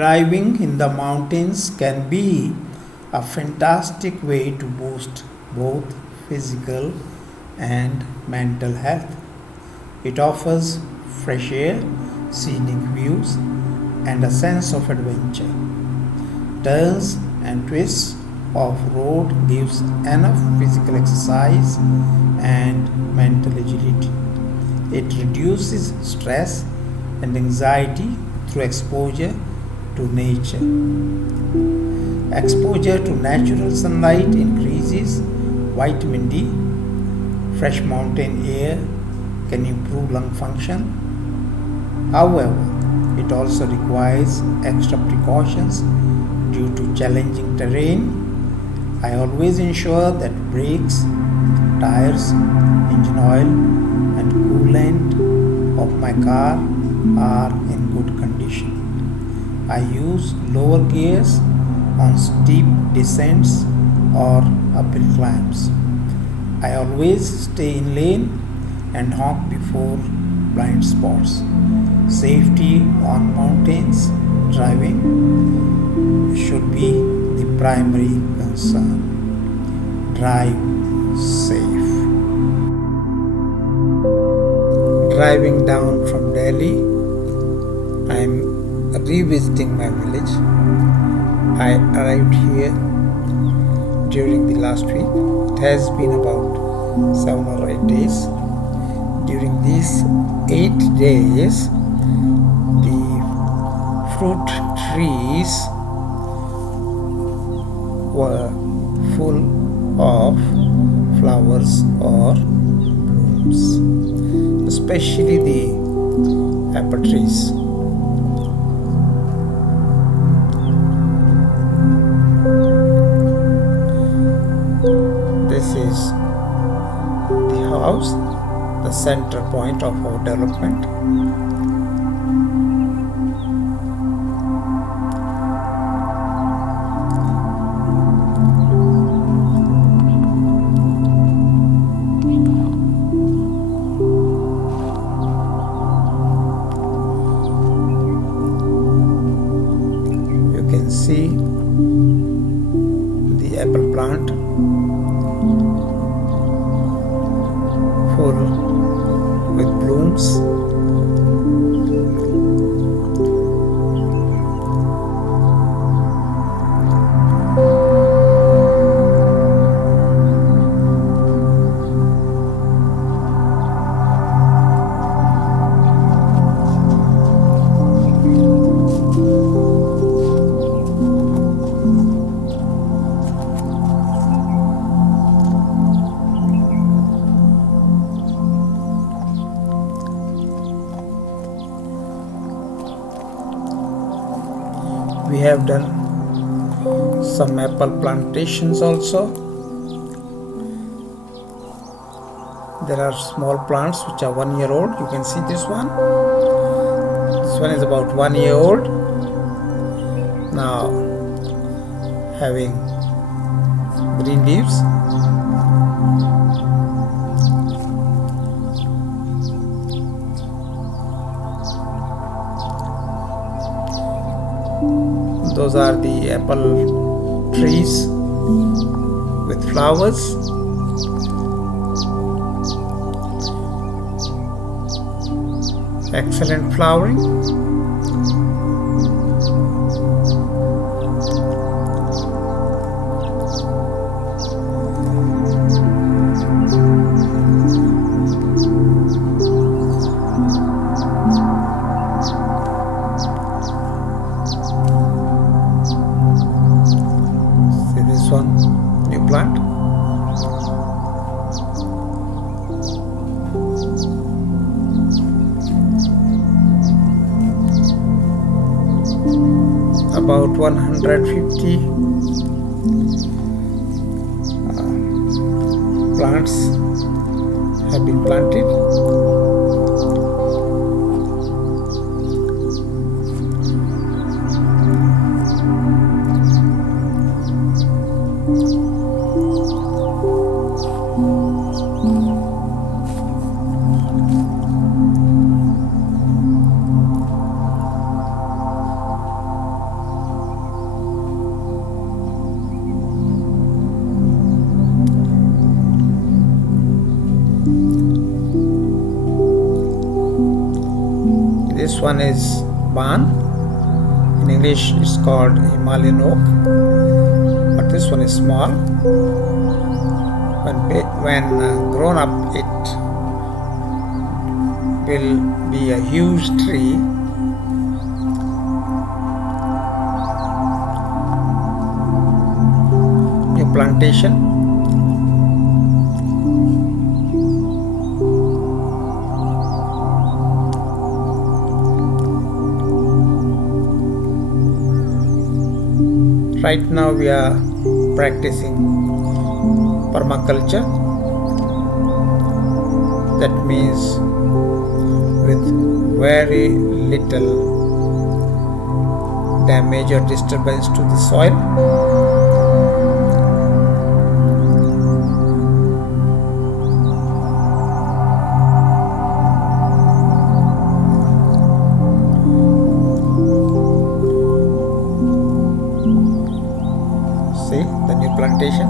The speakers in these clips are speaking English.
Driving in the mountains can be a fantastic way to boost both physical and mental health. It offers fresh air, scenic views, and a sense of adventure. Turns and twists of road gives enough physical exercise and mental agility. It reduces stress and anxiety through exposure to nature. Exposure to natural sunlight increases vitamin D. Fresh mountain air can improve lung function. However, it also requires extra precautions due to challenging terrain. I always ensure that brakes, tires, engine oil, and coolant of my car are in good condition. I use lower gears on steep descents or uphill climbs. I always stay in lane and honk before blind spots. Safety on mountains driving should be the primary concern. Drive safe. Driving down from Delhi, I am revisiting my village. I arrived here during the last week. It has been about 7 or 8 days. During these 8 days, the fruit trees were full of flowers or blooms, especially the apple trees. This is the house, the center point of our development. You can see the apple plant full with blooms. We have done some apple plantations also. There are small plants which are 1 year old. You can see this one. This one is about 1 year old. Now having green leaves. Those are the apple trees with flowers. Excellent flowering. One new plant. About 150 plants have been planted. This one is Ban. In English it's called Himalayan oak, but this one is small. When grown up, it will be a huge tree. New plantation. Right now we are practicing permaculture. That means with very little damage or disturbance to the soil. See the new plantation.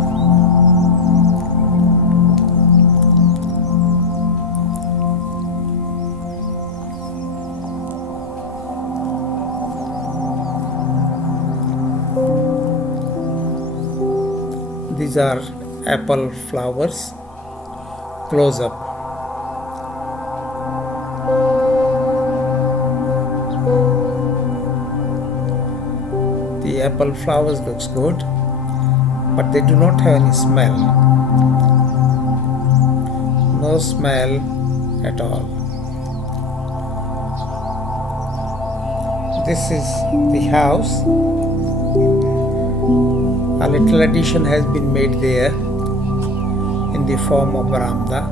These are apple flowers. Close up. The apple flowers looks good, but they do not have any smell. No smell at all. This is the house. A little addition has been made there in the form of veranda.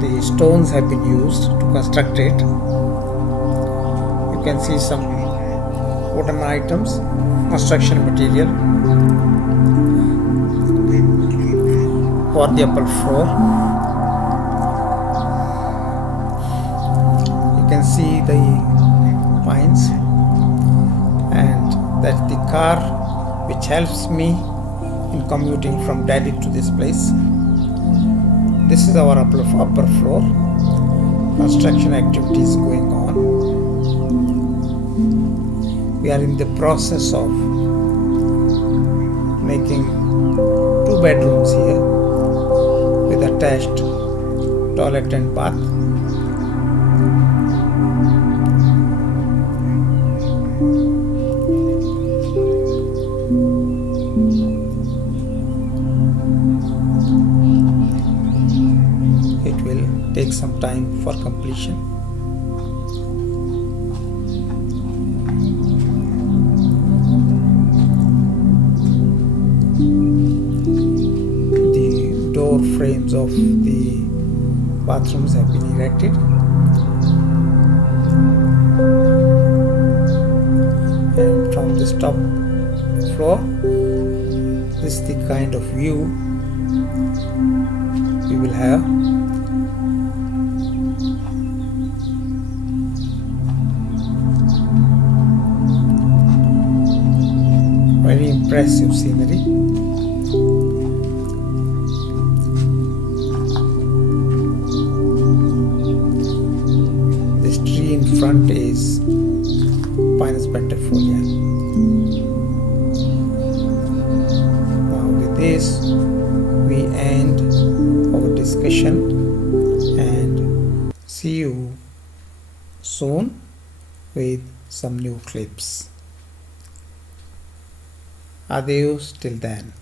The stones have been used to construct it. You can see some wooden items, construction material for the upper floor. You can see the pines, and that's the car which helps me in commuting from Delhi to this place. This is our upper floor. Construction activities going on. We are in the process of making 2 bedrooms here with attached toilet and bath. It will take some time for completion. The door frames of the bathrooms have been erected. And from this top floor, this is the kind of view we will have. Very impressive scenery. This tree in front is Pinus bentifolia. Now with this we end our discussion, and see you soon with some new clips. Adios till then.